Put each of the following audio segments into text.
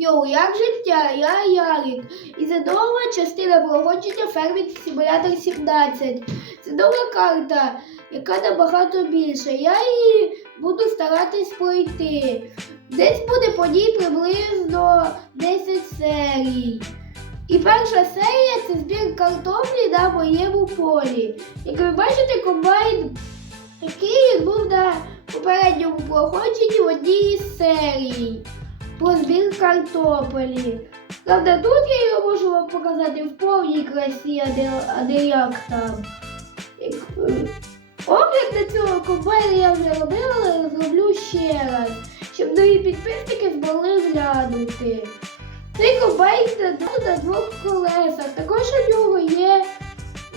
Йоу, як життя? Я Ярик. І це нова частина проходження Фермінг Симулятор 17. Це нова карта, яка набагато більша. Я її буду старатись пройти. Десь буде по ній приблизно 10 серій. І перша серія це збір картоплі на моєму полі. Як ви бачите, комбайн такий був на попередньому проходженні в одній із серій про збір картоплі. Правда, тут я його можу вам показати в повній красі, а не, а не як там. Е, Огляд на цього комбайна я вже робила, але зроблю ще раз, щоб нові підписники змогли глянути. Цей комбайн на, двох- колесах. Також у нього є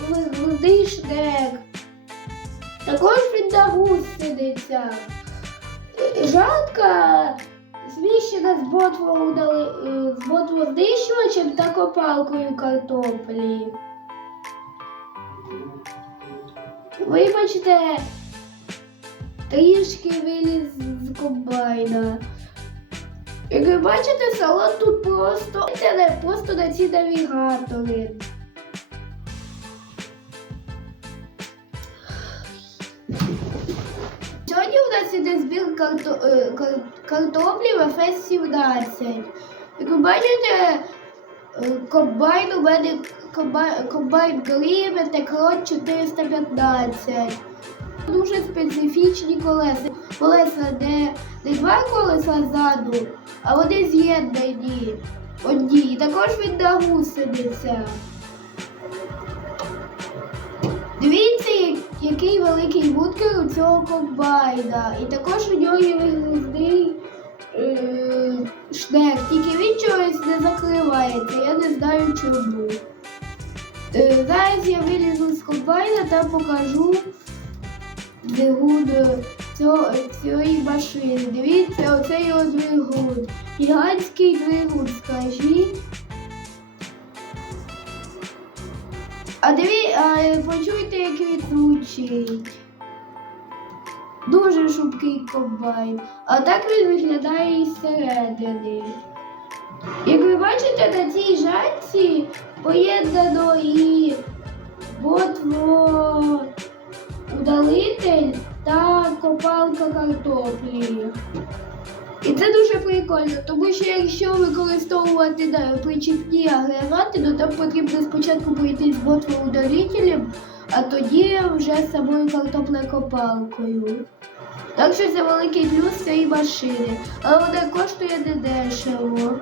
глузний шнек. Також він на гусеницях. Е, Удали- е, з ботвознищувачем та копалкою картоплі. Вибачте, трішки виліз з комбайна. Як ви бачите, салон тут просто це не просто на ці навігатори. Сьогодні нас іде збір карто, е, картоплі в ФС 17. Як ви бачите, е, комбайн у мене комбайн, комбайн Грім Текрот 415. Дуже специфічні колеса. Колеса не, не два колеса ззаду, а вони з'єднані. Одні. І також він на гусениця. Який великий бункер у цього комбайна. І також у нього є вигрузний е, шнек. Тільки він чогось не закривається. Я не знаю чому. Е, зараз я вилізу з комбайна та покажу двигун е, цього, цієї машини. Дивіться, оце його двигун. Гігантський двигун, скажіть. А диві, а, почуйте, як він звучить. Дуже шубкий комбайн. А так він виглядає із середини. Як ви бачите, на цій жатці поєднано і удалитель та копалка картоплі. І це дуже прикольно, тому що якщо використовувати да, причіпні агрегати, то там потрібно спочатку пройти з ботвоудалітелем, а тоді вже з самою картоплекопалкою. Так що це великий плюс цієї машини. Але вона коштує недешево.